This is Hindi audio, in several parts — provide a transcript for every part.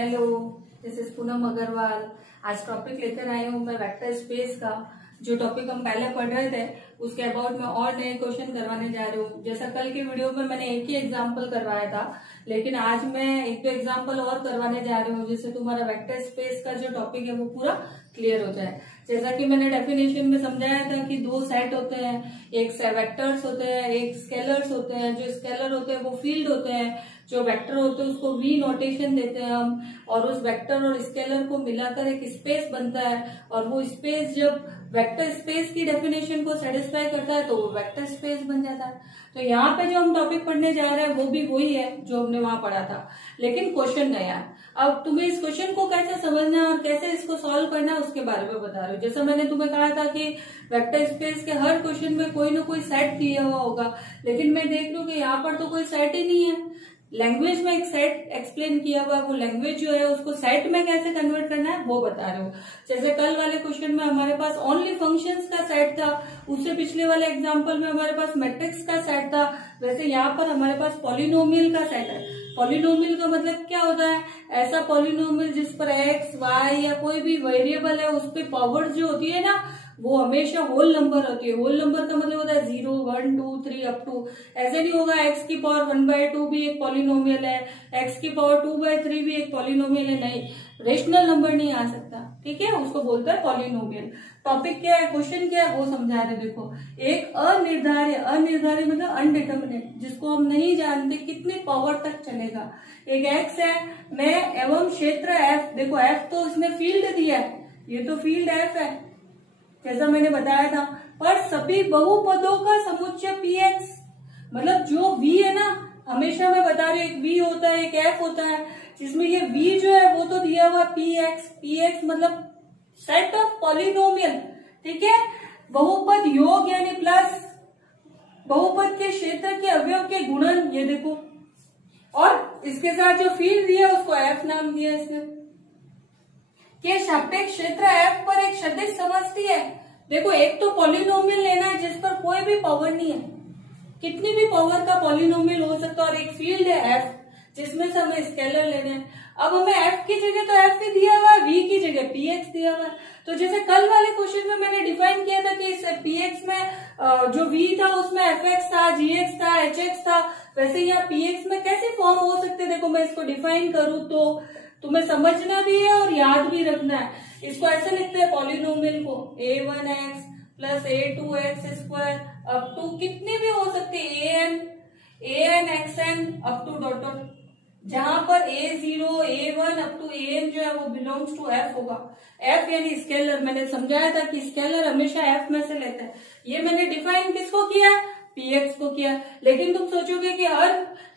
Hello, this is Poonam Agarwal. आज टॉपिक लेकर आई हूँ मैं वेक्टर स्पेस का। जो टॉपिक हम पहले पढ़ रहे थे उसके अबाउट में और नए क्वेश्चन करवाने जा रही हूँ। जैसा कल की वीडियो में मैंने एक ही एग्जांपल करवाया था, लेकिन आज मैं एक दो एग्जांपल और करवाने जा रही हूँ जिससे तुम्हारा वेक्टर स्पेस का जो टॉपिक है वो पूरा क्लियर हो जाए। जैसा कि मैंने डेफिनेशन में समझाया था कि दो सेट होते हैं, एक वेक्टर्स होते हैं, एक स्केलर्स होते हैं। जो स्केलर होते हैं वो फील्ड होते हैं, जो वेक्टर होते हैं उसको वी नोटेशन देते हैं हम, और उस वेक्टर और स्केलर को मिलाकर एक स्पेस बनता है। और वो स्पेस जब वेक्टर स्पेस की डेफिनेशन को सेटिस्फाई करता है तो वो वेक्टर स्पेस बन जाता है। तो यहाँ पे जो हम टॉपिक पढ़ने जा रहे हैं वो भी वही है जो हमने वहां पढ़ा था, लेकिन क्वेश्चन नया है। अब तुम्हें इस क्वेश्चन को कैसे समझना और कैसे इसको सॉल्व करना है उसके बारे में बता रही हूँ। जैसा मैंने तुम्हें कहा था कि वेक्टर स्पेस के हर क्वेश्चन में कोई ना कोई सेट दिया हुआ होगा, लेकिन मैं देख रही हूँ कि यहाँ पर तो कोई सेट ही नहीं है। लैंग्वेज में एक सेट एक्सप्लेन किया हुआ है, वो लैंग्वेज जो है उसको सेट में कैसे कन्वर्ट करना है वो बता रहे हो। जैसे कल वाले क्वेश्चन में हमारे पास ओनली फंक्शंस का सेट था, उससे पिछले वाले एग्जांपल में हमारे पास मैट्रिक्स का सेट था। वैसे यहाँ पर हमारे पास पॉलिनोमियल का सेट है। पॉलिनोमियल का मतलब क्या होता है? ऐसा पॉलिनोमियल जिस पर एक्स वाई या कोई भी वेरिएबल है उस पर पावर जो होती है ना वो हमेशा होल नंबर होती है। होल नंबर का मतलब होता है 0, 1, 2, 3 अप टू। ऐसे नहीं होगा एक्स की पावर 1/2 भी एक पॉलिनोमियल है, एक्स की पावर 2/3 भी एक पॉलिनोमियल है। नहीं, रेशनल नंबर नहीं आ सकता, ठीक है, उसको बोलते हैं पॉलिनोमियल। टॉपिक क्या है, क्वेश्चन क्या है वो समझा रहे। देखो, एक अनिर्धारित मतलब अनडिटर्मिनेट, जिसको हम नहीं जानते कितनी पावर तक चलेगा। एक एक्स है मैं एवं क्षेत्र एफ। देखो एफ तो इसने फील्ड दिया है, ये तो फील्ड एफ है जैसा मैंने बताया था। पर सभी बहुपदों का समुच्चय पी एक्स, मतलब जो वी है ना, हमेशा मैं बता रही हूँ एक वी होता है एक एफ होता है, जिसमें ये वी जो है वो तो दिया हुआ पी एक्स मतलब सेट ऑफ पॉलिनोमियल, ठीक है। बहुपद योग यानी प्लस बहुपद के क्षेत्र के अवयव के गुणन, ये देखो, और इसके साथ जो फील्ड दिया उसको एफ नाम दिया इसने। के सापेक्ष क्षेत्र एफ पर एक सदिश समष्टि है। देखो, एक तो पॉलिनोमियल लेना है जिस पर कोई भी पावर नहीं है, कितनी भी पावर का पॉलिनोमियल हो सकता है, और एक फील्ड है एफ जिसमें से हमें स्केलर लेना है। अब हमें एफ की जगह तो एफ ही दिया हुआ है, वी की जगह पी एक्स दिया हुआ है। तो जैसे कल वाले क्वेश्चन में मैंने डिफाइन किया था कि इस पी एक्स में जो वी था उसमें एफ एक्स था, जी एक्स था, एच एक्स था, वैसे यहाँ पी एक्स में कैसे फॉर्म हो सकते। देखो मैं इसको डिफाइन करूँ तो तुम्हें समझना भी है और याद भी रखना है। इसको ऐसे लिखते हैं पॉलिनोमियल को, a1x plus a2x² up to कितनी भी हो सकती है an xn up to dot dot, जहां पर a0 a1 up to an जो है वो बिलोंग्स टू f होगा। f यानी स्केलर, मैंने समझाया था कि स्केलर हमेशा f में से लेते हैं। ये मैंने डिफाइन किसको किया, px को किया। लेकिन तुम सोचोगे कि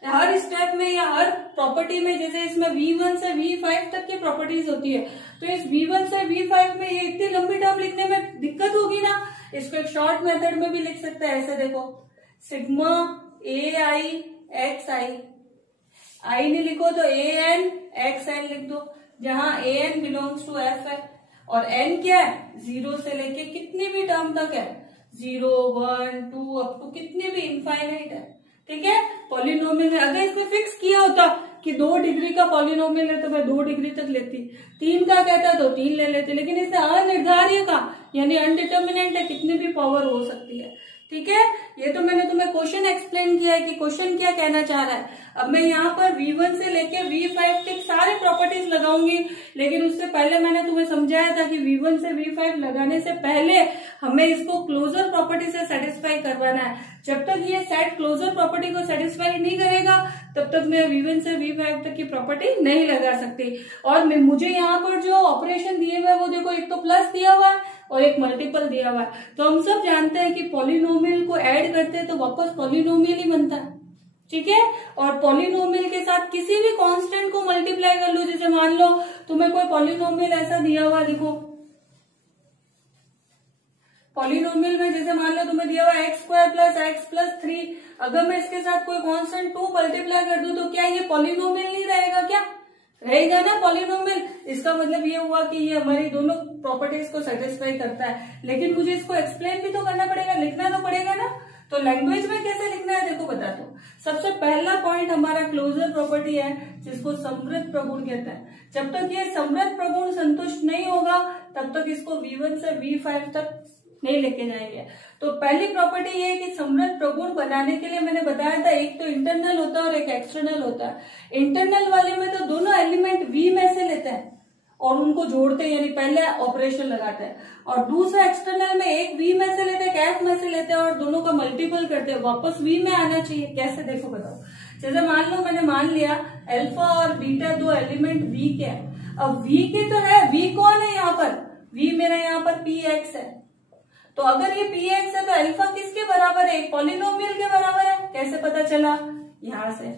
हर स्टेप में या हर प्रॉपर्टी में, जैसे इसमें v1 से v5 तक की प्रॉपर्टीज होती है, तो इस v1 से v5 में ये इतनी लंबी टर्म लिखने में दिक्कत होगी ना। इसको एक शॉर्ट मेथड में भी लिख सकते हैं, ऐसे देखो, सिग्मा ai xi, आई नहीं लिखो तो an xn लिख दो, जहां an बिलोंग्स टू f है और n क्या है, 0 से लेके कितनी भी टर्म तक है, 0, 1, 2 अप टू कितनी भी इनफाइनाइट है, ठीक है। पॉलिनोमियल है। अगर इसमें फिक्स किया होता कि 2 डिग्री का पॉलिनोमियल है तो मैं 2 डिग्री तक लेती, 3 का कहता तो 3 ले लेते, लेकिन इसने अनिर्धारित का यानी अनडिटर्मिनेंट है, कितनी भी पावर हो सकती है, ठीक है। ये तो मैंने तुम्हें क्वेश्चन एक्सप्लेन किया है कि क्वेश्चन क्या कहना चाह रहा है। अब मैं यहाँ पर v1 से लेके v5 तक सारे प्रॉपर्टीज लगाऊंगी, लेकिन उससे पहले मैंने तुम्हें समझाया था कि v1 से v5 लगाने से पहले हमें इसको क्लोजर प्रॉपर्टी से सेटिस्फाई करवाना है। जब तक ये सेट क्लोजर प्रॉपर्टी को सेटिस्फाई नहीं करेगा तब तक मैं v1 से v5 तक की प्रॉपर्टी नहीं लगा सकती। और मुझे यहाँ पर जो ऑपरेशन दिए हुए वो देखो, एक तो प्लस दिया हुआ है और एक मल्टीपल दिया हुआ है। तो हम सब जानते हैं कि पॉलिनोमियल को ऐड करते हैं तो वापस पॉलिनोमियल ही बनता है, ठीक है। और पॉलिनोमियल के साथ किसी भी कांस्टेंट को मल्टीप्लाई कर लो। जैसे मान लो तुम्हें कोई पॉलिनोमियल ऐसा दिया हुआ, देखो पॉलिनोमियल में जैसे मान लो तुम्हें दिया हुआ x² प्लस x प्लस 3, अगर मैं इसके साथ कोई कांस्टेंट 2 मल्टीप्लाई कर दूं तो क्या ये पॉलिनोमियल नहीं रहेगा, क्या रहेगा ना पॉलिनोमियल। इसका मतलब ये हुआ कि ये हमारी दोनों प्रॉपर्टीज को सेटिस्फाई करता है। लेकिन मुझे इसको एक्सप्लेन भी तो करना पड़ेगा, लिखना तो पड़ेगा ना। तो लैंग्वेज में कैसे लिखना है देखो बताता हूँ। सबसे पहला पॉइंट हमारा क्लोजर प्रॉपर्टी है, जिसको समृद्ध प्रगुण कहते हैं। जब तक ये समृद्ध प्रगुण संतुष्ट नहीं होगा तब तक इसको V1 से V5 तक नहीं लेके जाएंगे। तो पहली प्रॉपर्टी ये है कि समृद्ध प्रगुण बनाने के लिए मैंने बताया था एक तो इंटरनल होता है और एक एक्सटर्नल होता है। इंटरनल वाले में तो दोनों एलिमेंट V में से लेते हैं और उनको जोड़ते हैं, यानी पहले ऑपरेशन लगाते हैं, और दूसरा एक्सटर्नल में एक V में से लेते हैं, F में से लेते हैं और दोनों का मल्टीपल करते हैं, वापस V में आना चाहिए। कैसे देखो बताओ। जैसे मान लो मैंने मान लिया अल्फा और बीटा दो एलिमेंट V के हैं। अब V के तो है, V कौन है यहाँ पर? V मेरा यहाँ पर Px है। तो अगर ये Px है तो अल्फा किसके बराबर है? एक पॉलिनोमियल के बराबर है। कैसे पता चला? यहाँ से।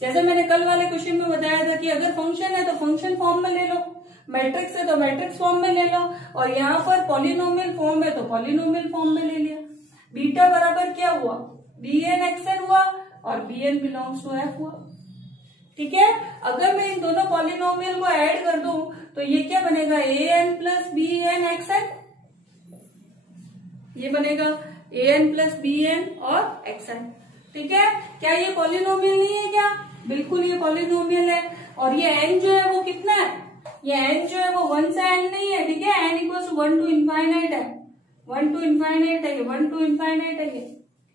जैसे मैंने कल वाले क्वेश्चन में बताया था कि अगर फंक्शन है तो फंक्शन फॉर्म में ले लो, मैट्रिक्स है तो मैट्रिक्स फॉर्म में ले लो, और यहाँ पर पॉलिनोमियल फॉर्म है तो पॉलिनोमियल फॉर्म में ले लिया। बीटा बराबर क्या हुआ? Bn xn हुआ और Bn बिलोंग्स टू F हुआ। ठीक है। अगर मैं इन दोनों पॉलिनोमियल को ऐड कर दूं तो ये क्या बनेगा? An प्लस Bn xn, ये बनेगा An प्लस Bn और xn। ठीक है। क्या ये पॉलिनोमियल नहीं है क्या? बिल्कुल ये पॉलिनोमियल है। और ये n जो है वो कितना है? ये n जो है वो 1 से n नहीं है। ठीक है। n equal to 1 to infinite है, 1 टू इनफाइनाइट है, 1 टू इनफाइनाइट है ये।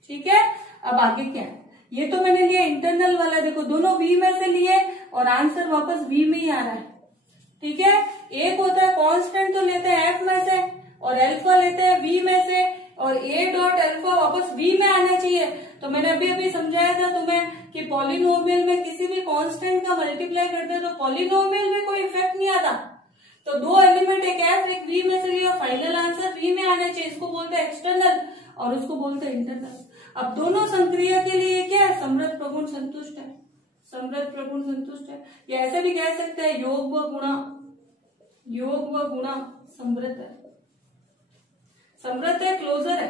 ठीक है। अब आगे क्या है? ये तो मैंने लिया इंटरनल वाला, देखो दोनों V में से लिए और आंसर वापस V में ही आ रहा है। ठीक है। एक होता है कांस्टेंट तो लेते हैं F में से और अल्फा लेते हैं V में से, और A डॉट अल्फा वापस V में आना चाहिए। तो मैंने अभी अभी समझाया था तुम्हें कि पॉलिनोमियल में किसी भी कांस्टेंट का मल्टीप्लाई करते हैं तो पॉलिनोमियल में कोई इफेक्ट नहीं आता। तो दो एलिमेंट एक F एक V में से लिया, फाइनल आंसर V में आना चाहिए। इसको बोलते हैं एक्सटर्नल और उसको बोलते हैं इंटरनल। अब दोनों संक्रिया के लिए क्या है? समृद्ध प्रगुण संतुष्ट है, समृद्ध प्रगुण संतुष्ट है। या ऐसे भी कह सकते हैं योग व गुणा, योग व गुणा समृद्ध है, समृद्ध है, क्लोजर है।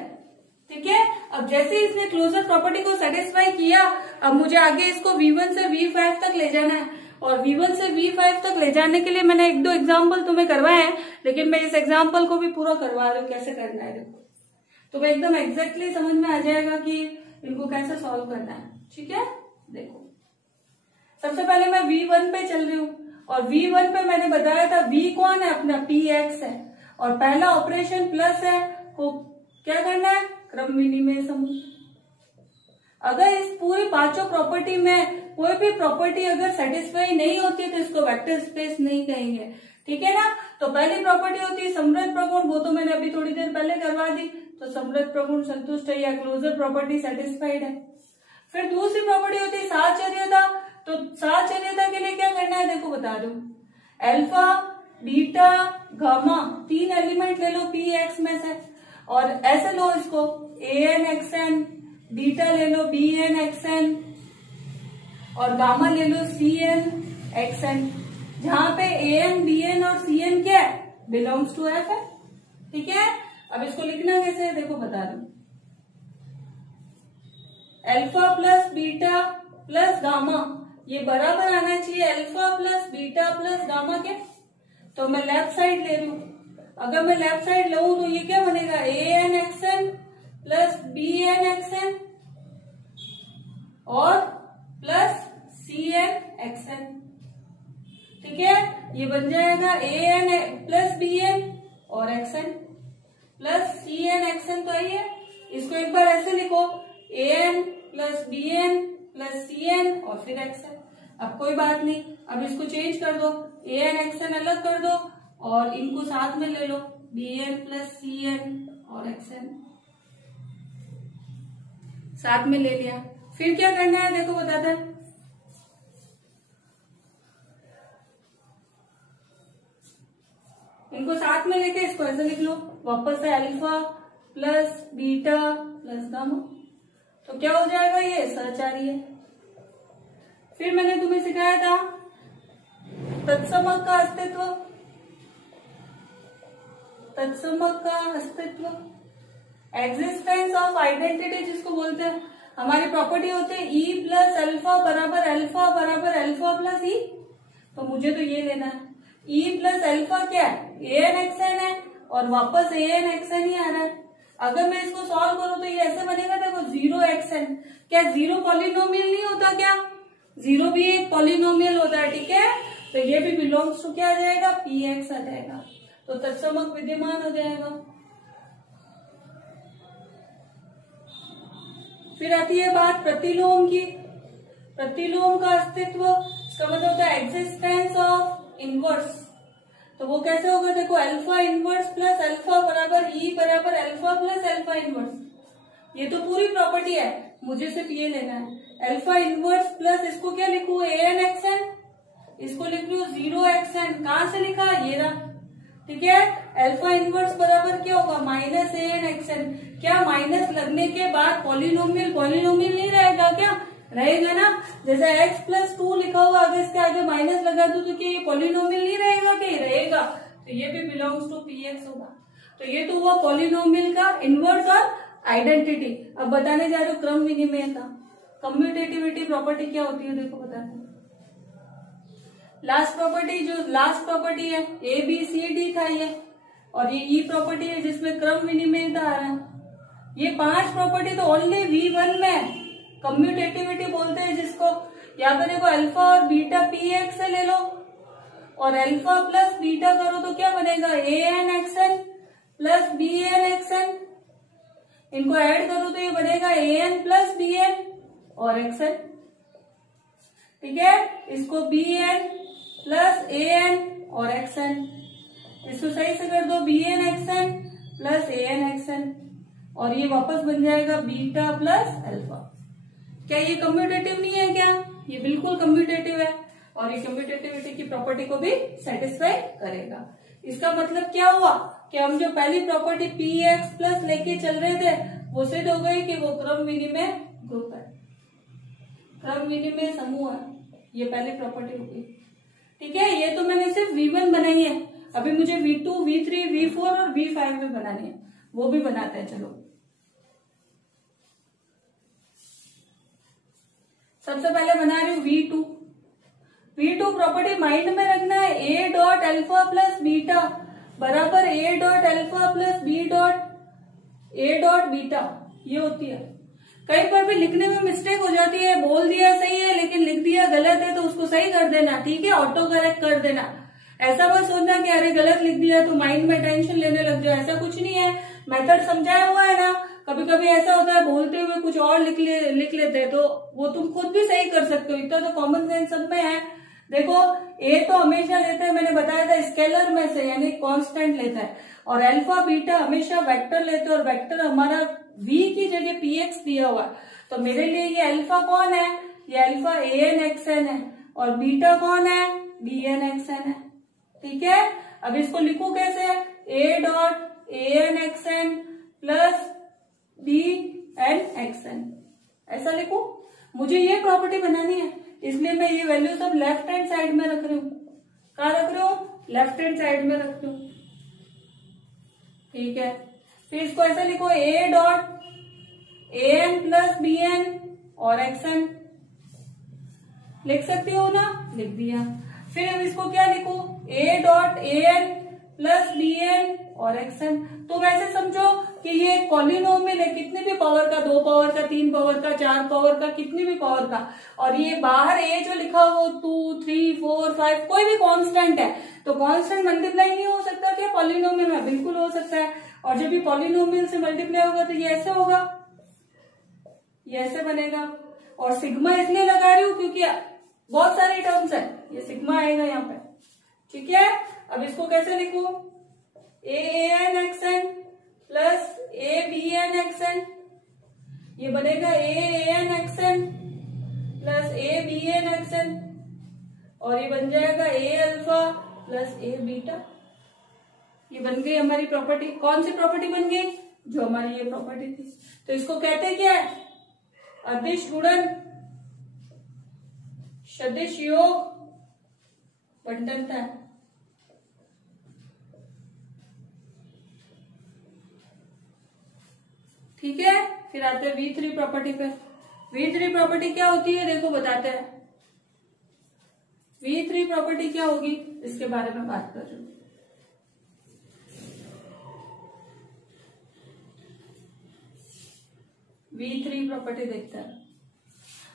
ठीक है। अब जैसे इसने क्लोजर प्रॉपर्टी को सेटिस्फाई किया, अब मुझे आगे इसको V1 से V5 तक ले जाना है, और V1 से V5 तक ले जाने के लिए मैंने एक दो एग्जाम्पल तुम्हें करवाए हैं, लेकिन मैं इस एग्जाम्पल को भी पूरा करवा रही हूँ कैसे करना है। देखो तो मैं एकदम एग्जैक्टली समझ में आ जाएगा कि इनको कैसे सॉल्व करना है। ठीक है। देखो सबसे पहले मैं V1 पे चल रही हूँ, और V1 पे मैंने बताया था V कौन है? अपना Px है, और पहला ऑपरेशन प्लस है, को क्या करना है? क्रम विनिमय समूह। अगर इस पूरी पांचों प्रॉपर्टी में कोई भी प्रॉपर्टी अगर सेटिस्फाई नहीं होती तो इसको वेक्टर स्पेस नहीं कहेंगे। ठीक है ना। तो पहली प्रॉपर्टी होती है समृद्ध प्रगुण, वो तो मैंने अभी थोड़ी देर पहले करवा दी। तो समृद्ध प्रगुण संतुष्ट है या क्लोजर प्रॉपर्टी सेटिस्फाइड है। फिर दूसरी प्रॉपर्टी होती है साहचर्यता। तो साहचर्यता के लिए क्या करना है? देखो बता दूं, अल्फा बीटा गामा तीन एलिमेंट ले लो Px में से, और ऐसे लो इसको An xn, बीटा ले लो Bn xn, और गामा ले लो Cn xn, जहां पे An Bn और Cn क्या है? बिलोंग्स टू F है। ठीक है। अब इसको लिखना कैसे है? देखो बता दो, alpha plus beta plus gamma ये बराबर आना चाहिए alpha plus beta plus gamma के। तो मैं लेफ्ट साइड ले लू, अगर मैं लेफ्ट साइड लूं तो ये क्या बनेगा? An xn plus Bn xn और प्लस Cn xn। ठीक है। ये बन जाएगा An प्लस Bn और xn प्लस Cn xn। तो आइए इसको एक बार ऐसे लिखो, An plus Bn plus Cn और फिर xn। अब कोई बात नहीं, अब इसको चेंज कर दो, An xn अलग कर दो और इनको साथ में ले लो, Bn प्लस Cn और xn साथ में ले लिया। फिर क्या करना है? देखो बताता है, इनको साथ में लेके इसको ऐसे लिख लो, वापस से alpha plus beta plus gamma. तो क्या हो जाएगा? ये सहचारी है। फिर मैंने तुम्हें सिखाया था तत्समक का अस्तित्व, तत्समक का अस्तित्व, एग्जिस्टेंस ऑफ आइडेंटिटी जिसको बोलते हैं। हमारी प्रॉपर्टी होती है E प्लस अल्फा बराबर अल्फा प्लस E। तो मुझे तो ये लेना है, E प्लस अल्फा क्या है? An xn है, और वापस An xn ही आ रहा है। अगर मैं इसको सॉल्व करूं तो ये ऐसे बनेगा, देखो 0xn, क्या 0 पॉलिनोमियल नहीं होता क्या? 0 भी एक पॉलिनोमियल होता है, ठीक है। तो ये भी बिलोंग्स टू क्या आ जाएगा, px आ जाएगा, तो तत्समक विद्यमान हो जाएगा। फिर आती है बात प्रतिलोम की। प्रतिलोम का अस्तित्व, इसका मतलब होता है एग्जिस्टेंस ऑफ इनवर्स। तो वो कैसे होगा, देखो अल्फा इनवर्स प्लस अल्फा बराबर ई बराबर अल्फा प्लस अल्फा इनवर्स। ये तो पूरी प्रॉपर्टी है, मुझे सिर्फ ये लेना है। अल्फा इनवर्स प्लस इसको क्या लिखूं, an xn, इसको लिख रही हूँ 0xn। कहां से लिखा, ये रहा, ठीक है। अल्फा इनवर्स बराबर क्या होगा, माइनस an xn। क्या माइनस लगने के बाद पॉलिनोमियल पॉलिनोमियल नहीं रहेगा क्या, रहेगा ना। जैसे x प्लस 2 लिखा हुआ, अगर इसके आगे माइनस लगा दूं तो क्या ये पॉलिनोमियल नहीं रहेगा, क्या रहेगा। तो ये भी बिलोंग्स टू px होगा। तो ये तो हुआ पॉलिनोमियल का इनवर्स और आइडेंटिटी। अब बताने जा रहे हो क्रम विनिमय का। कम्यूटेटिविटी प्रॉपर्टी क्या होती है, देखो बताते हैं। लास्ट प्रॉपर्टी, जो लास्ट प्रॉपर्टी है ए बी सी डी था ये, और ये ई प्रॉपर्टी है जिसमें क्रम विनिमयता आ रहा है। ये 5 प्रॉपर्टी तो ओनली V1 में कम्यूटेटिविटी बोलते हैं जिसको। यहाँ पे देखो अल्फा और बीटा px से ले लो, और अल्फा प्लस बीटा करो तो क्या बनेगा, an xn plus bn xn। इनको ऐड करो तो ये बनेगा an प्लस bn और xn, ठीक है। इसको bn प्लस an और xn, इसको सही से कर दो, bn xn plus an xn, और ये वापस बन जाएगा बीटा प्लस अल्फा। क्या ये कम्यूटेटिव नहीं है क्या, ये बिल्कुल कम्यूटेटिव है, और ये कम्यूटेटिविटी की प्रॉपर्टी को भी सेटिस्फाई करेगा। इसका मतलब क्या हुआ कि हम जो पहली प्रॉपर्टी px प्लस लेके चल रहे थे वो सिद्ध हो गई कि वो क्रम विनिमय ग्रुप है, क्रम विनिमय समूह है। ये पहली प्रॉपर्टी होगी, ठीक है। ये तो मैंने सिर्फ V1 बनाई है, अभी मुझे V2, V3, V4 और V5 भी बनानी है, वो भी बनाते हैं। चलो सबसे पहले बना रही हूँ V2। V2 प्रॉपर्टी माइंड में रखना है, a dot alpha plus beta बराबर a dot alpha plus a dot beta, ये होती है। कहीं पर भी लिखने में मिस्टेक हो जाती है, बोल दिया सही है लेकिन लिख दिया गलत है, तो उसको सही कर देना, ठीक है, ऑटो करेक्ट कर देना। ऐसा मत सोचना कि अरे गलत लिख दिया तो माइंड में टेंशन लेने लग जाए, ऐसा कुछ नहीं है। मेथड समझाया हुआ है ना। कभी कभी ऐसा होता है बोलते हुए कुछ और लिख लेते हैं, तो वो तुम खुद भी सही कर सकते हो, इतना तो कॉमन सेंस सब में है। देखो ए तो हमेशा लेते हैं, मैंने बताया था स्केलर में से, यानी कांस्टेंट लेता है, और अल्फा बीटा हमेशा वेक्टर लेते हैं, और वेक्टर हमारा v की जगह px दिया हुआ है। तो मेरे लिए ये अल्फा कौन है, ये अल्फा an xn है, और बीटा कौन है, bn xn है, ठीक है। अब इसको लिखू कैसे, a dot an xn plus bn xn, ऐसा लिखू। मुझे ये प्रॉपर्टी बनानी है, इसलिए मैं ये वैल्यू सब लेफ्ट हैंड साइड में रख रही हूँ। कहाँ रख रही हूँ, लेफ्ट हैंड साइड में रख रही हूँ, ठीक है। फिर इसको ऐसा लिखो, a dot an plus bn और xn, लिख सकती हो ना, लिख दिया। फिर अब इसको क्या लिखो, a dot an plus bn और xn। तो वैसे समझो कि ये एक पॉलिनोमियल है, कितने भी पावर का, 2 पावर का, 3 पावर का, 4 पावर का, कितनी भी पावर का, और ये बाहर a जो लिखा हो 2, 3, 4, 5 कोई भी कांस्टेंट है, तो कांस्टेंट मल्टीप्लाई नहीं हो सकता क्या पॉलिनोमियल में, बिल्कुल हो सकता है। और जब भी पॉलिनोमियल से मल्टीप्लाई होगा तो ये ऐसे होगा, ये ऐसे बनेगा। और सिग्मा इसलिए लगा रही हूं क्योंकि बहुत सारे टर्म्स है, ये सिग्मा आएगा यहाँ पे, ठीक है। अब इसको कैसे लिखूं, an xn plus bn xn, ये बनेगा an xn plus bn xn, और ये बन जाएगा a alpha plus a beta. ये बन गई हमारी प्रॉपर्टी। कौन सी प्रॉपर्टी बन गई, जो हमारी ये प्रॉपर्टी थी। तो इसको कहते क्या है, अदिश गुणन, सदिश योग, बंटनता। ठीक है। फिर आते हैं V3 प्रॉपर्टी पे। V3 प्रॉपर्टी क्या होती है, देखो बताते हैं। V3 प्रॉपर्टी क्या होगी, इसके बारे में बात कर रही हूं। V3 प्रॉपर्टी देखते हैं।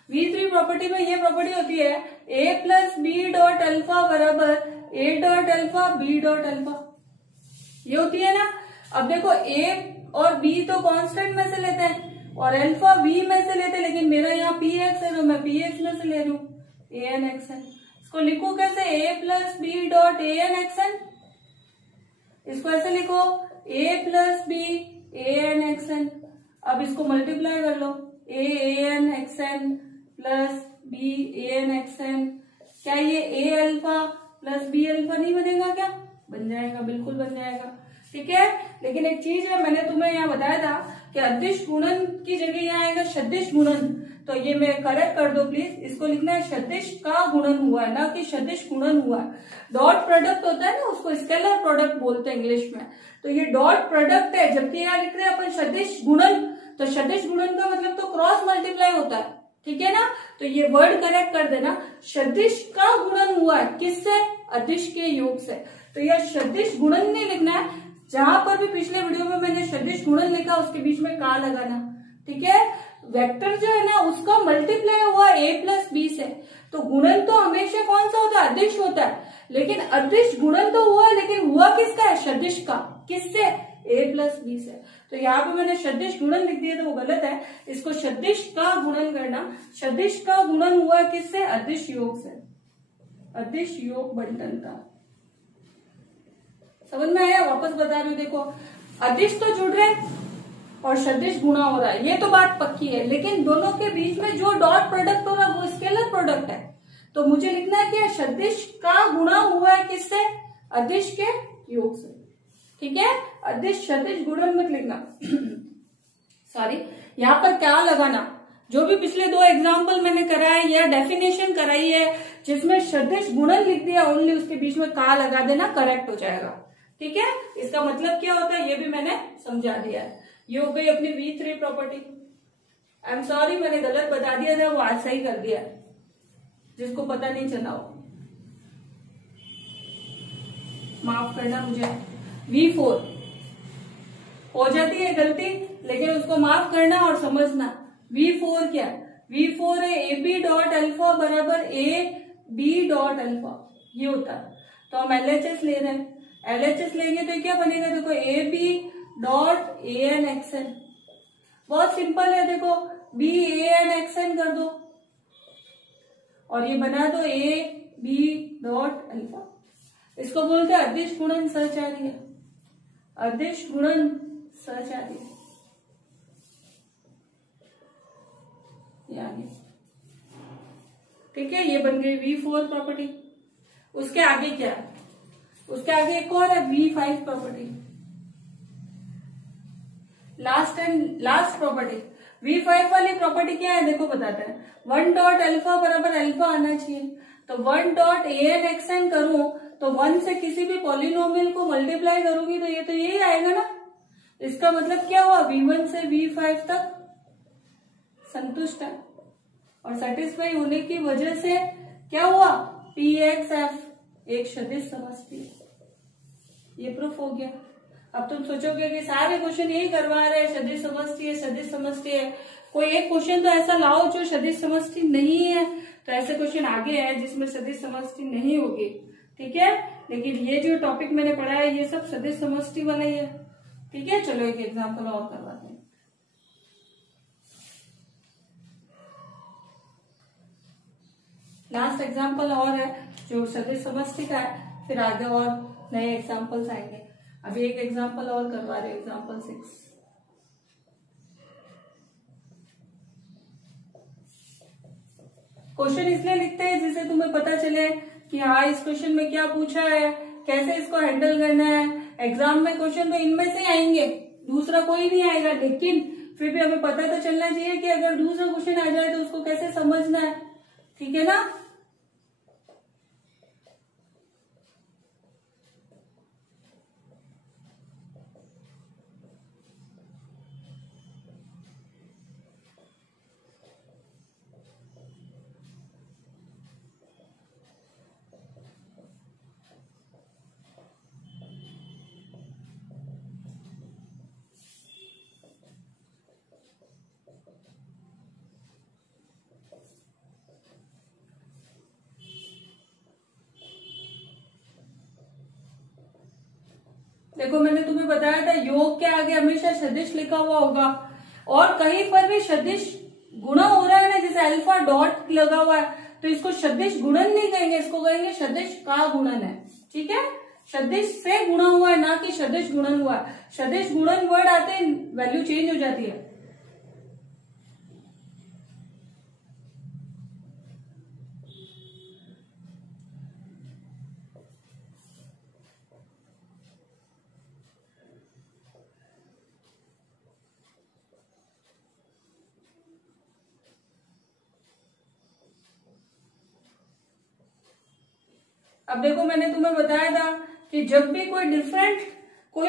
V3 प्रॉपर्टी में ये प्रॉपर्टी होती है A plus B dot alpha बराबर A dot alpha B dot alpha, ये होती है ना। अब देखो A और B तो कांस्टेंट में से लेते हैं और अल्फा B में से लेते हैं, लेकिन मेरा यहाँ Px है तो मैं Px में से ले रही हूँ AnXn। इसको लिखो कैसे, A plus B dot AnXn, इसको ऐसे लिखो A प्लस बी AnXn। अब इसको मल्टीप्लाई कर लो, AnXn प्लस B AnXn। क्या ये A alpha plus B alpha नहीं बनेगा क्या? बन जाएगा, बिल्कुल बन जाएगा, ठीक है। लेकिन एक चीज है, मैंने तुम्हें यहाँ बताया था कि अदिश गुणन की जगह यहाँ आएगा सदिश गुणन, तो ये मैं करेक्ट कर दो प्लीज। इसको लिखना है सदिश का गुणन हुआ है, ना कि सदिश गुणन हुआ है। डॉट प्रोडक्ट होता है ना, उसको स्केलर प्रोडक्ट बोलते हैं इंग्लिश में, तो ये डॉट प्रोडक्ट है। जबकि यहाँ लिख रहे हैं अपन सदिश गुणन, तो सदिश गुणन का मतलब तो क्रॉस मल्टीप्लाई होता है, ठीक है ना। तो ये वर्ड करेक्ट कर देना, सदिश का गुणन हुआ है किससे? अदिश के योग से। तो यह सदिश गुणन नहीं लिखना है, जहां पर भी पिछले वीडियो में मैंने सदिश गुणन लिखा उसके बीच में का लगाना, ठीक है। वेक्टर जो है ना उसका मल्टीप्लाई हुआ A प्लस बी से, तो गुणन तो हमेशा कौन सा होता है? अदिश होता है। लेकिन अदिश गुणन तो हुआ, लेकिन हुआ किसका है? सदिश का। किससे? A प्लस बी से। तो यहाँ पे मैंने सदिश गुणन लिख दिया तो वो गलत है, इसको सदिश का गुणन करना। सदिश का गुणन हुआ किससे? अदिश योग से, अदिश योग बंटन का। समझ में आया? वापस बता रही हूँ, देखो अदिश तो जुड़ रहे और सदिश गुणा हो रहा है, ये तो बात पक्की है। लेकिन दोनों के बीच में जो डॉट प्रोडक्ट हो रहा है वो स्केलर प्रोडक्ट है, तो मुझे लिखना है कि सदिश का गुणा हुआ है किससे? अदिश के योग से, ठीक है। अदिश सदिश गुणन मत लिखना सॉरी, यहाँ पर क्या लगाना, जो भी पिछले दो एग्जाम्पल मैंने कराए या डेफिनेशन कराई है जिसमें सदिश गुणन लिख दिया ओनली, उसके बीच में का लगा देना, करेक्ट हो जाएगा, ठीक है। इसका मतलब क्या होता है ये भी मैंने समझा दिया है। ये हो गई अपनी V3 property. I am sorry, मैंने गलत बता दिया था, वो आज सही कर दिया, जिसको पता नहीं चला हो माफ करना मुझे। V4 हो जाती है गलती, लेकिन उसको माफ करना और समझना। V4 क्या है? V4 है ए बी डॉट अल्फा बराबर ए बी डॉट अल्फा, ये होता है। तो हम LHS ले रहे हैं, LHS लेंगे तो क्या बनेगा? देखो ए बी डॉट AnXn, बहुत सिंपल है। देखो B AnXn कर दो और ये बना दो A B डॉट अल्फा। इसको बोलते हैं अदिश गुणन सहचार्य, अदिश गुणन सहचार्य, यानी ठीक है। ये बन गई V4 प्रॉपर्टी। उसके आगे क्या है? उसके आगे एक और है V5 property, last property. V5 वाली प्रॉपर्टी क्या है देखो बताते हैं। 1 डॉट अल्फा बराबर अल्फा आना चाहिए, तो 1 डॉट AnXn करूं तो 1 से किसी भी पॉलिनोमियल को मल्टीप्लाई करूंगी तो यही आएगा ना। इसका मतलब क्या हुआ? V1 से V5 तक संतुष्ट है, और सेटिस्फाई होने की वजह से क्या हुआ? PXF एक सदिश समष्टि है, ये प्रूफ हो गया। अब तुम सोचोगे कि सारे क्वेश्चन यही करवा रहे हैं, सदिश समष्टि है, सदिश समष्टि है, कोई एक क्वेश्चन तो ऐसा लाओ जो सदिश समष्टि नहीं है। तो ऐसे क्वेश्चन आगे है जिसमें सदिश समष्टि नहीं होगी, ठीक है। लेकिन ये जो टॉपिक मैंने पढ़ा है ये सब सदिश समष्टि वाला ही है, ठीक है। चलो एक एग्जाम्पल और करवाते हैं। लास्ट एग्जाम्पल और है जो सदिश समष्टि का है, फिर आगे और नए एग्जाम्पल्स आएंगे। अभी एक एग्जाम्पल और करवा रहे, एग्जाम्पल 6। क्वेश्चन इसलिए लिखते हैं जिससे तुम्हें पता चले कि हाँ इस क्वेश्चन में क्या पूछा है, कैसे इसको हैंडल करना है। एग्जाम में क्वेश्चन तो इनमें से आएंगे, दूसरा कोई नहीं आएगा, लेकिन फिर भी हमें पता तो चलना चाहिए कि अगर दूसरा क्वेश्चन आ जाए तो उसको कैसे समझना है, ठीक है ना। देखो मैंने तुम्हें बताया था योग के आगे हमेशा सदिश लिखा हुआ होगा, और कहीं पर भी सदिश गुणा हो रहा है ना, जैसे अल्फा डॉट लगा हुआ है, तो इसको सदिश गुणन नहीं कहेंगे, इसको कहेंगे सदिश का गुणन है। ठीक है, सदिश से गुणा हुआ है, ना कि सदिश गुणन हुआ है। सदिश गुणन वर्ड आते हैं वैल्यू चेंज हो जाती है। अब देखो मैंने तुम्हें बताया था कि जब भी कोई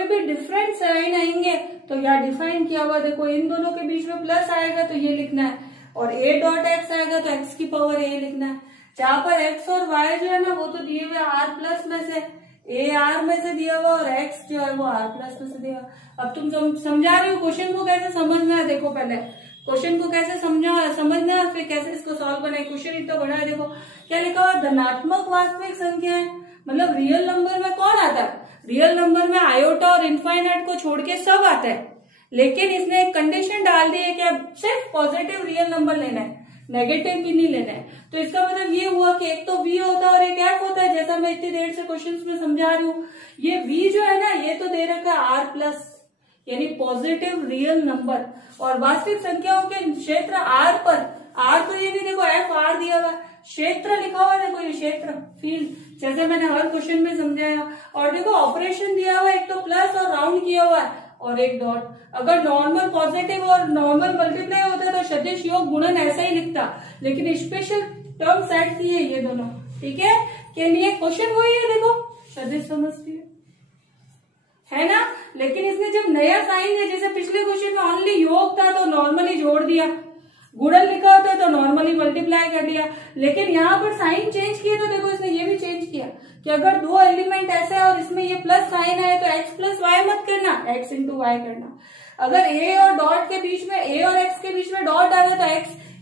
भी डिफरेंट साइन आएंगे तो यहाँ डिफाइन किया हुआ, देखो इन दोनों के बीच में प्लस आएगा तो ये लिखना है, और a डॉट एक्स आएगा तो x की पावर a लिखना है। जहां पर x और y जो है ना वो तो दिए हुए r प्लस में से, a r में से दिया हुआ और x जो है वो r प्लस में से दिया हुआ। अब तुम समझा रहे हो क्वेश्चन को कैसे समझना है। देखो पहले क्वेश्चन को कैसे समझना है, फिर कैसे इसको सॉल्व करना है। क्वेश्चन इतना बड़ा है, देखो क्या लिखा हुआ, धनात्मक वास्तविक संख्या है, मतलब रियल नंबर में कौन आता है, रियल नंबर में आयोटा और इनफाइनाइट को छोड़ के सब आता है। लेकिन इसने एक कंडीशन डाल दी है कि अब सिर्फ पॉजिटिव रियल नंबर लेना है, नेगेटिव भी नहीं लेना है। तो इसका मतलब ये हुआ कि एक तो v होता है और एक f होता है, जैसा मैं इतनी देर से क्वेश्चंस में समझा रही हूँ। ये v जो है ना ये तो दे रखा है r प्लस, यानी पॉजिटिव रियल नंबर, और वास्तविक संख्याओं के क्षेत्र r पर, r तो ये नहीं, देखो f r दिया हुआ है, क्षेत्र लिखा हुआ है, देखो ये क्षेत्र फील्ड, जैसे मैंने हर क्वेश्चन में समझाया। और देखो ऑपरेशन दिया हुआ है, एक तो प्लस और राउंड किया हुआ है और एक डॉट। अगर नॉर्मल पॉजिटिव और नॉर्मल मल्टीप्लाई होता तो सदिश योग गुणन ऐसा ही लिखता, लेकिन स्पेशल टर्म सेट किए ये दोनों। ठीक है, के लिए क्वेश्चन वही है, देखो सदिश समझती है ना। लेकिन इसने जब नया साइन है, जैसे पिछले क्वेश्चन में ओनली योग था तो नॉर्मली जोड़ दिया, गुणन लिखा होता है तो नॉर्मली मल्टीप्लाई कर दिया। लेकिन यहाँ पर साइन चेंज किया तो देखो इसने ये भी चेंज किया कि अगर दो एलिमेंट ऐसे है और इसमें ये प्लस साइन है तो x प्लस वाई मत करना, x इंटू वाई करना। अगर a और डॉट के बीच में, a और x के बीच में डॉट आ गया तो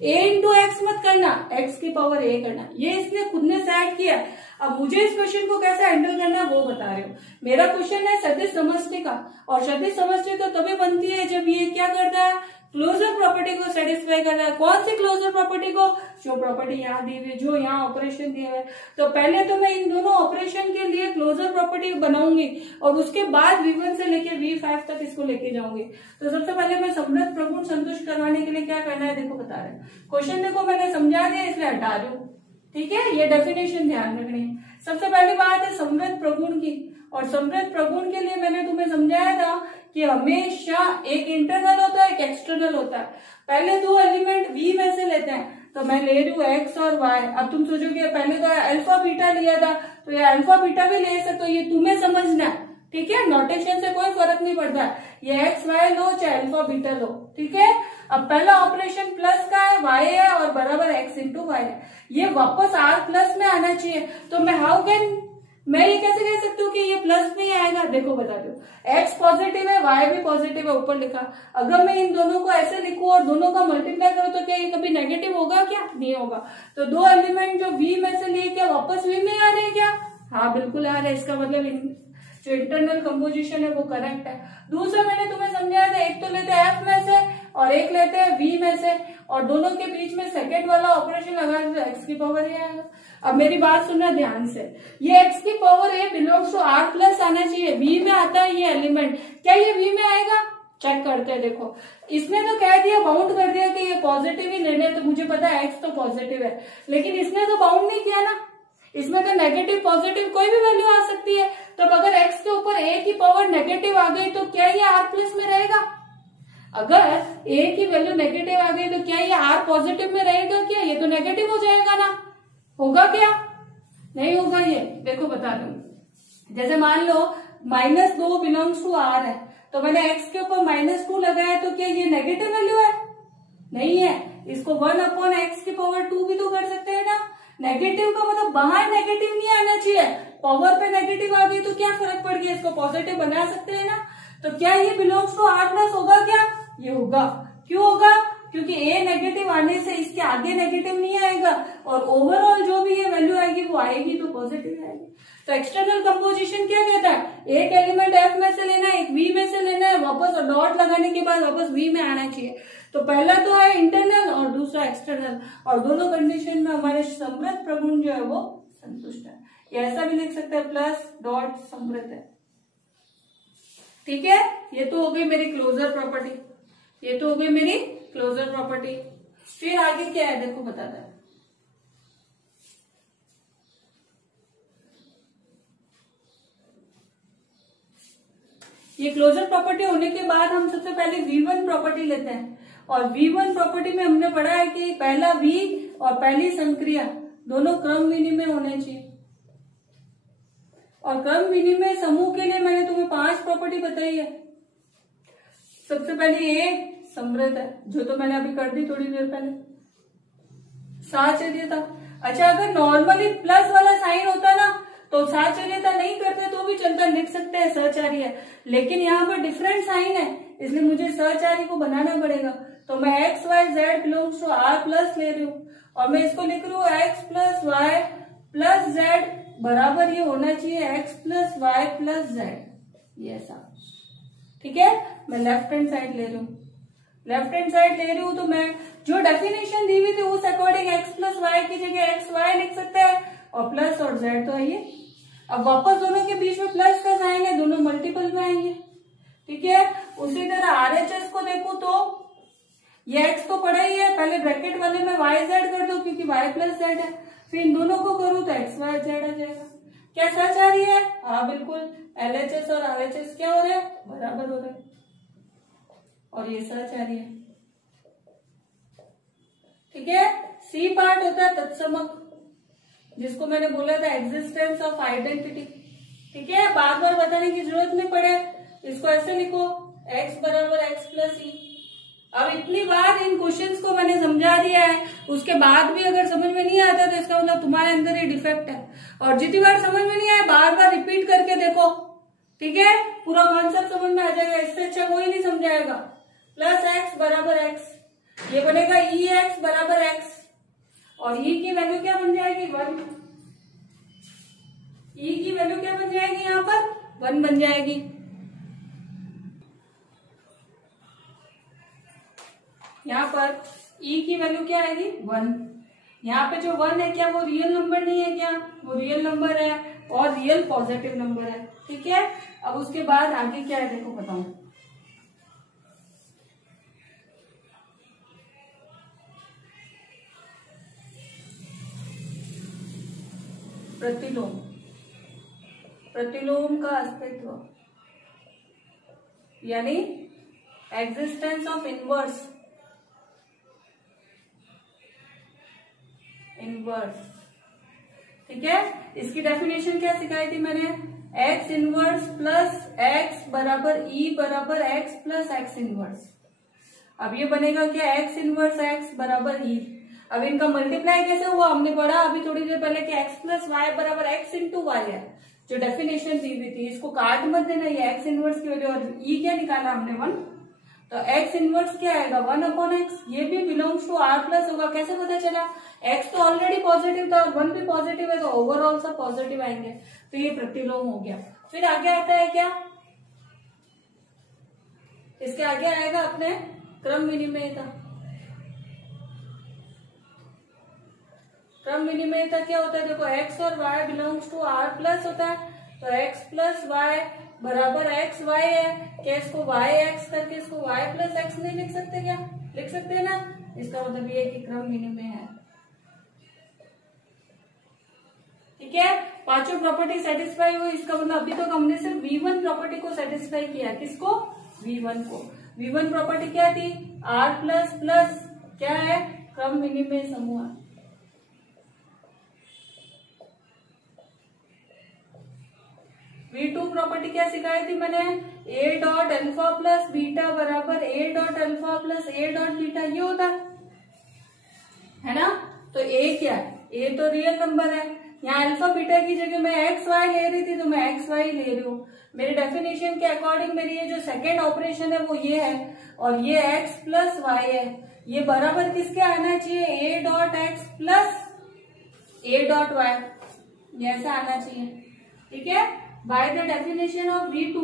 a इंटू एक्स मत करना, x की पावर a करना। ये इसने खुद ने सेट किया। अब मुझे इस क्वेश्चन को कैसे हैंडल करना है वो बता रही हूँ। मेरा क्वेश्चन है सदिश समष्टि का, और सदिश समष्टि तो तभी बनती है जब ये क्या करता है, क्लोजर प्रॉपर्टी को सेटिस्फाई करना है। कौन सी क्लोजर प्रॉपर्टी को, जो प्रॉपर्टी यहाँ दी हुई, जो यहाँ ऑपरेशन दिया है। तो पहले तो मैं इन दोनों ऑपरेशन के लिए क्लोजर प्रॉपर्टी बनाऊंगी और उसके बाद V1 से लेके V5 तक इसको लेके जाऊंगी। तो सबसे पहले मैं समृद्ध प्रगुण संतुष्ट करवाने के लिए क्या करना है, देखो बता रहे हैं। क्वेश्चन देखो मैंने समझा दिया, इसलिए हटा दूं। ठीक है, ये डेफिनेशन ध्यान रखनी है। सबसे पहली बात है समृद्ध प्रगुण की, और समृद्ध प्रगुण के लिए मैंने तुम्हें समझाया था कि हमेशा एक इंटरनल होता है, एक एक्सटर्नल होता है। पहले दो एलिमेंट V में से लेते हैं, तो मैं ले रही हूँ x और y। अब तुम सोचोगे पहले तो अल्फा बीटा लिया था, तो ये अल्फा बीटा भी ले सकते हो, ये तुम्हें समझना है। ठीक है, नोटेशन से कोई फर्क नहीं पड़ता, ये एक्स वाई लो चाहे अल्फा बीटा लो। ठीक है, अब पहला ऑपरेशन प्लस का है, y है और बराबर x इंटू वाई है, ये वापस r प्लस में आना चाहिए। तो मैं ये कैसे कह सकती हूँ कि ये प्लस में ही आएगा, देखो बता दो, x पॉजिटिव है, y भी पॉजिटिव है, ऊपर लिखा। अगर मैं इन दोनों को ऐसे लिखूं और दोनों का मल्टीप्लाई करूं तो क्या ये कभी नेगेटिव होगा, क्या नहीं होगा। तो दो एलिमेंट जो v में से लिए क्या वापस v में आ रहे हैं क्या, हाँ बिल्कुल आ रहे हैं। इसका मतलब जो इंटरनल कंपोजिशन है वो करेक्ट है। दूसरा मैंने तुम्हें समझाया था, एक तो लेते हैं f में से और एक लेते हैं v में से, और दोनों के बीच में सेकेंड वाला ऑपरेशन लगा तो x की पावर a आएगा। अब मेरी बात सुनना ध्यान से, ये x की power a belongs to r plus आना चाहिए, v में आता है ये एलिमेंट, क्या ये v में आएगा, चेक करते हैं। देखो इसने तो कह दिया, बाउंड कर दिया कि ये पॉजिटिव ही लेने, तो मुझे पता है x तो पॉजिटिव है, लेकिन इसने तो बाउंड नहीं किया ना, इसमें तो नेगेटिव पॉजिटिव कोई भी वैल्यू आ सकती है। तब अगर x के ऊपर a की पावर नेगेटिव आ गई तो क्या ये r प्लस में रहेगा, अगर a की वैल्यू नेगेटिव आ गई तो क्या ये r पॉजिटिव में रहेगा, क्या ये तो नेगेटिव हो जाएगा ना, होगा क्या, नहीं होगा। ये देखो बता दूं, जैसे मान लो -2 बिलोंग्स टू r है, तो मैंने x के ऊपर -2 लगाया, तो क्या ये नेगेटिव वैल्यू है, नहीं है। इसको 1/x की पावर 2 भी तो कर सकते हैं ना। नेगेटिव का मतलब बाहर नेगेटिव नहीं आना चाहिए, पावर पे नेगेटिव आ गई तो क्या फर्क पड़ गया, इसको पॉजिटिव बना सकते हैं ना। तो क्या ये बिलोंग्स टू r प्लस होगा, क्या ये होगा। क्यों होगा, क्योंकि ए नेगेटिव आने से इसके आगे नेगेटिव नहीं आएगा और ओवरऑल जो भी ये वैल्यू आएगी वो आएगी तो पॉजिटिव आएगी। तो एक्सटर्नल कंपोजिशन क्या कहता है, एक एलिमेंट एफ में से लेना है, एक वी में से लेना है, वापस डॉट लगाने के बाद वापस वी में आना चाहिए। तो पहला तो है इंटरनल और दूसरा एक्सटर्नल, और दोनों कंडीशन में हमारे समृद्ध प्रगुण जो है वो संतुष्ट है। या ऐसा भी लिख सकते हैं प्लस डॉट समृद्ध है। ठीक है, ये तो हो गई मेरी क्लोजर प्रॉपर्टी, ये तो हो गई मेरी क्लोजर प्रॉपर्टी। फिर आगे क्या है देखो बताता है। ये क्लोजर प्रॉपर्टी होने के बाद हम सबसे पहले V1 प्रॉपर्टी लेते हैं, और V1 प्रॉपर्टी में हमने पढ़ा है कि पहला V और पहली संक्रिया दोनों क्रम विनिमय होने चाहिए। और क्रम विनिमय समूह के लिए मैंने तुम्हें 5 प्रॉपर्टी बताई है। सबसे पहले ए समृद्ध है, जो तो मैंने अभी कर दी थोड़ी देर पहले, साहचर्यता। अच्छा, अगर नॉर्मली प्लस वाला साइन होता ना तो साहचर्यता नहीं करते तो भी चलता, लिख सकते हैं सहचार्य है, लेकिन यहाँ पर डिफरेंट साइन है इसलिए मुझे सहचार्य को बनाना पड़ेगा। तो मैं X Y Z belongs to R plus ले रही हूँ और मैं इसको लिख रही हूँ X plus Y plus Z बराबर ये होना चाहिए X plus Y plus Z, ये ऐसा। ठीक है, मैं लेफ्ट हैंड साइड ले रही हूँ, लेफ्ट हैंड साइड ले रही हूँ तो मैं जो डेफिनेशन दी हुई थी उस अकॉर्डिंग एक्स प्लस वाई की जगह एक्स वाई लिख सकते हैं और प्लस और जेड तो है ये। अब वापस दोनों के बीच में प्लस का साइन है, दोनों मल्टीपल में आएंगे। ठीक है, उसी तरह आरएचएस को देखो तो ये एक्स तो पड़ा ही है, पहले ब्रैकेट वाले में वाई जेड कर दो क्योंकि वाई प्लस जेड है, फिर इन दोनों को करूँ तो एक्स वाई जेड आ जाएगा। क्या सच आ रही है? हाँ बिल्कुल, एलएचएस और आरएचएस क्या हो रहे हैं, बराबर हो रहे हैं, और ये सच आ रही है। ठीक है, सी पार्ट होता है तत्समक, जिसको मैंने बोला था एग्जिस्टेंस ऑफ आइडेंटिटी। ठीक है, बार बार बताने की जरूरत नहीं पड़े, इसको ऐसे लिखो x बराबर एक्स प्लस ई। अब इतनी बार इन क्वेश्चंस को मैंने समझा दिया है, उसके बाद भी अगर समझ में नहीं आता तो इसका मतलब तुम्हारे अंदर ये डिफेक्ट है, और जितनी बार समझ में नहीं आया बार बार रिपीट करके देखो। ठीक है, पूरा कॉन्सेप्ट समझ में आ जाएगा, इससे अच्छा कोई नहीं समझाएगा। प्लस एक्स बराबर एक्स, ये बनेगा ई एक्स बराबर एक्स, और ई की वैल्यू क्या बन जाएगी 1, ई की वैल्यू क्या बन जाएगी यहाँ पर 1 बन जाएगी। यहाँ पर ई की वैल्यू क्या आएगी 1। यहाँ पे जो 1 है क्या वो रियल नंबर नहीं है क्या, वो रियल नंबर है और रियल पॉजिटिव नंबर है। ठीक है, अब उसके बाद आगे क्या है देखो बताऊं। प्रतिलोम, प्रतिलोम का अस्तित्व यानी एग्जिस्टेंस ऑफ इनवर्स, इनवर्स। ठीक है, इसकी डेफिनेशन क्या सिखाई थी मैंने, एक्स इनवर्स प्लस एक्स बराबर ई बराबर एक्स प्लस एक्स इनवर्स। अब ये बनेगा क्या, एक्स इनवर्स एक्स बराबर ई। अब इनका मल्टीप्लाई कैसे हुआ हमने पढ़ा अभी थोड़ी देर पहले कि एक्स प्लस वाई बराबर एक्स इंटू वाई है, जो डेफिनेशन दी हुई थी। इसको काट मत देना, ये एक्स इनवर्स की वैल्यू, और ई क्या निकाला हमने 1, तो एक्स इनवर्स क्या आएगा 1 अपॉन एक्स। ये भी बिलोंग्स टू आर प्लस होगा, कैसे पता चला, एक्स तो ऑलरेडी पॉजिटिव था और 1 भी पॉजिटिव है तो ओवरऑल सब पॉजिटिव आएंगे, तो ये प्रतिलोम हो गया। फिर आगे आता है क्या, इसके आगे आएगा अपने क्रम विनिमयता। क्रम विनिमयता क्या होता है देखो, एक्स और Y belongs to R plus होता है, तो एक्स प्लस वाई बराबर एक्स वाई है। क्या इसको वाई एक्स करके इसको वाई प्लस एक्स नहीं लिख सकते क्या, लिख सकते हैं ना, इसका मतलब ये है कि क्रम विनिमय है। ठीक है, पांचों प्रॉपर्टी सेटिस्फाई हुई, इसका मतलब अभी तक हमने सिर्फ V1 प्रॉपर्टी को सेटिस्फाई किया। किसको, V1 को। V1 प्रॉपर्टी क्या थी, R प्लस प्लस क्या है, क्रम विनिमय समूह। V2 प्रॉपर्टी क्या सिखाई थी मैंने, A dot alpha plus beta बराबर A dot alpha plus A dot beta, ये होता है ना। तो A क्या है, A तो रियल नंबर है, यहाँ अल्फा बीटा की जगह मैं एक्स वाई ले रही थी तो मैं एक्स वाई ले रही हूँ। मेरे डेफिनेशन के अकॉर्डिंग मेरी ये जो सेकेंड ऑपरेशन है वो ये है और ये एक्स प्लस वाई है। ये बराबर किसके आना चाहिए, A dot X plus A dot Y, ये ऐसा आना चाहिए। ठीक है, by the definition of V2,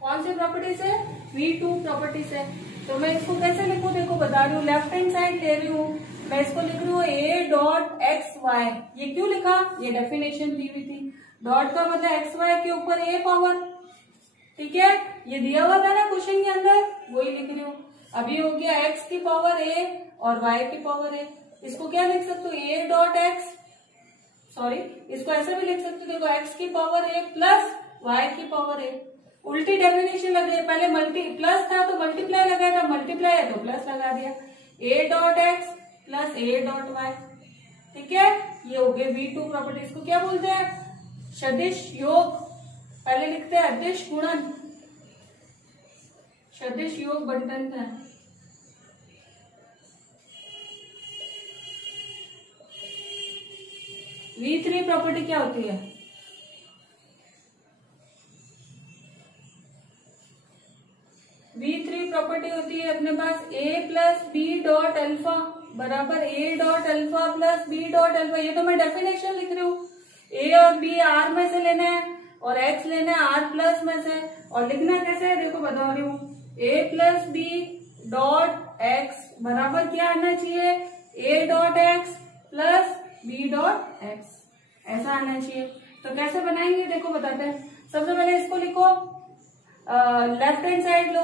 कौन सी प्रॉपर्टी से, V2 प्रॉपर्टी से। तो मैं इसको कैसे लिखूं, देखो बता रही हूँ, लेफ्ट हैंड साइड ले रही हूँ, मैं इसको लिख रही हूँ ए डॉट एक्स वाई। ये क्यों लिखा, ये डेफिनेशन दी हुई थी। डॉट का मतलब एक्स वाई के ऊपर ए पावर, ठीक है, ये दिया हुआ था ना क्वेश्चन के अंदर, वही लिख रही हूँ। अभी हो गया एक्स की पावर ए और वाई की पावर ए। इसको क्या लिख सकते हो, ए डॉट एक्स, सॉरी इसको ऐसे भी लिख सकते हो, देखो एक्स की पावर ए प्लस वाई की पावर ए। उल्टी डेफिनेशन लग रही है, पहले मल्टी प्लस था तो मल्टीप्लाई लगाया था, मल्टीप्लाई है तो प्लस लगा दिया। A dot X plus A dot Y, ठीक है, ये हो गए V2 प्रॉपर्टी। इसको क्या बोलते हैं, सदिश योग, पहले लिखते हैं अदिश गुणन, सदिश योग बंटन है। V3 प्रॉपर्टी क्या होती है, V3 प्रॉपर्टी होती है अपने पास a plus B dot alpha बराबर a dot alpha plus b dot alpha. ये तो मैं डेफिनेशन लिख रही हूँ, a और b r में से लेना है और x लेना है r प्लस में से। और लिखना कैसे है, देखो बता रही हूँ, a plus b dot x बराबर क्या आना चाहिए, a dot x plus b dot x, ऐसा आना चाहिए। तो कैसे बनाएंगे देखो बताते हैं। सबसे पहले इसको लिखो, लेफ्ट हैंड साइड लो,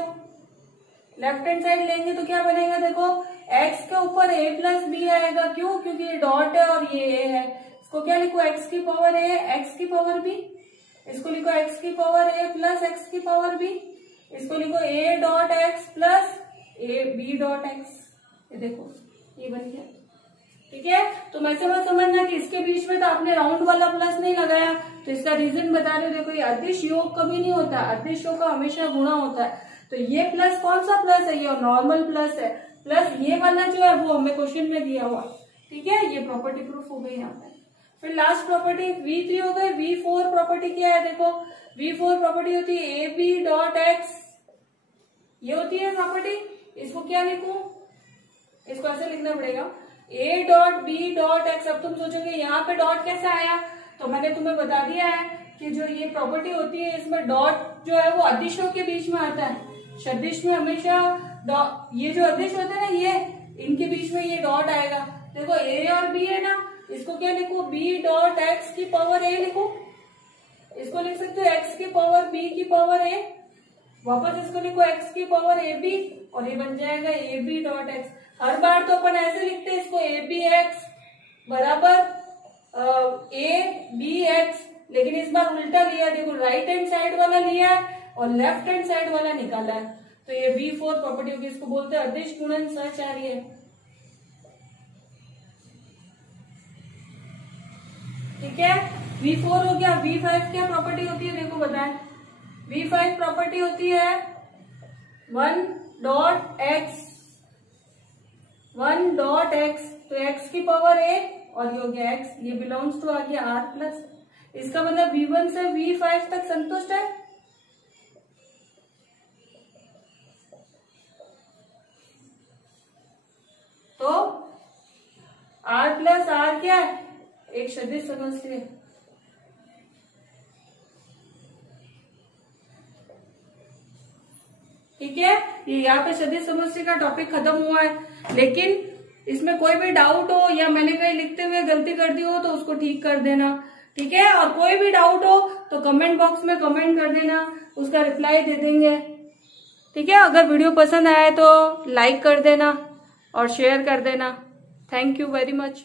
लेफ्ट हैंड साइड लेंगे तो क्या बनेगा, देखो x के ऊपर a प्लस बी आएगा, क्यों, क्योंकि ये डॉट है और ये a है। इसको क्या लिखो, x की पावर a x की पावर b, इसको लिखो x की पावर a प्लस x की पावर b, इसको लिखो a dot x plus a b dot x। ये देखो ये बन गया, ठीक है। तो मैं से मत समझना कि इसके बीच में तो आपने राउंड वाला प्लस नहीं लगाया, तो इसका रीजन बता रहे हो। देखो ये अदिश योग कभी नहीं होता, अदिश योग का हमेशा गुणा होता है। तो ये प्लस कौन सा प्लस है, ये नॉर्मल प्लस है, प्लस ये वाला जो है वो हमें क्वेश्चन में दिया हुआ, ठीक है। ये प्रॉपर्टी प्रूफ हो गई यहाँ पे। फिर लास्ट प्रॉपर्टी V3 हो गई। V4 प्रॉपर्टी क्या है, देखो V4 प्रॉपर्टी होती है ए बी डॉट एक्स, ये होती है प्रॉपर्टी। इसको क्या लिखूं, इसको ऐसे लिखना पड़ेगा, a dot B dot X. अब तुम सोचोगे यहाँ पे डॉट कैसे आया, तो मैंने तुम्हें बता दिया है कि जो ये प्रॉपर्टी होती है इसमें डॉट जो है वो अदिशों के बीच में आता है। सदिश में हमेशा ये जो अदिश होते हैं ना, ये इनके बीच में ये डॉट आएगा। देखो a और b है ना, इसको क्या लिखो, b डॉट एक्स की पावर a लिखो, इसको लिख सकते हो x की पावर b की पावर a, वापस इसको लिखो x की पावर ए बी और ये बन जाएगा ए बी डॉट एक्स। हर बार तो अपन ऐसे लिखते हैं इसको ए बी एक्स बराबर ए बी एक्स, लेकिन इस बार उल्टा लिया, देखो राइट हैंड साइड वाला लिया है और लेफ्ट हैंड साइड वाला निकाला है। तो ये V4 प्रॉपर्टी होगी, इसको बोलते हैं अदिश गुणन सहचार्य। ठीक है, V4 हो गया। V5 क्या प्रॉपर्टी होती है, देखो बताएं। V5 प्रॉपर्टी होती है 1 डॉट एक्स, 1 डॉट एक्स, तो x की पावर a और ये हो गया x, ये बिलोंग्स टू आ गया r प्लस। इसका मतलब V1 से V5 तक संतुष्ट है। तो r प्लस r क्या है, एक सदिश समष्टि है। ठीक है, ये यहाँ पे सदिश समष्टि का टॉपिक खत्म हुआ है, लेकिन इसमें कोई भी डाउट हो या मैंने कहीं लिखते हुए गलती कर दी हो तो उसको ठीक कर देना। ठीक है, और कोई भी डाउट हो तो कमेंट बॉक्स में कमेंट कर देना, उसका रिप्लाई दे देंगे। ठीक है, अगर वीडियो पसंद आए तो लाइक कर देना और शेयर कर देना। Thank you very much.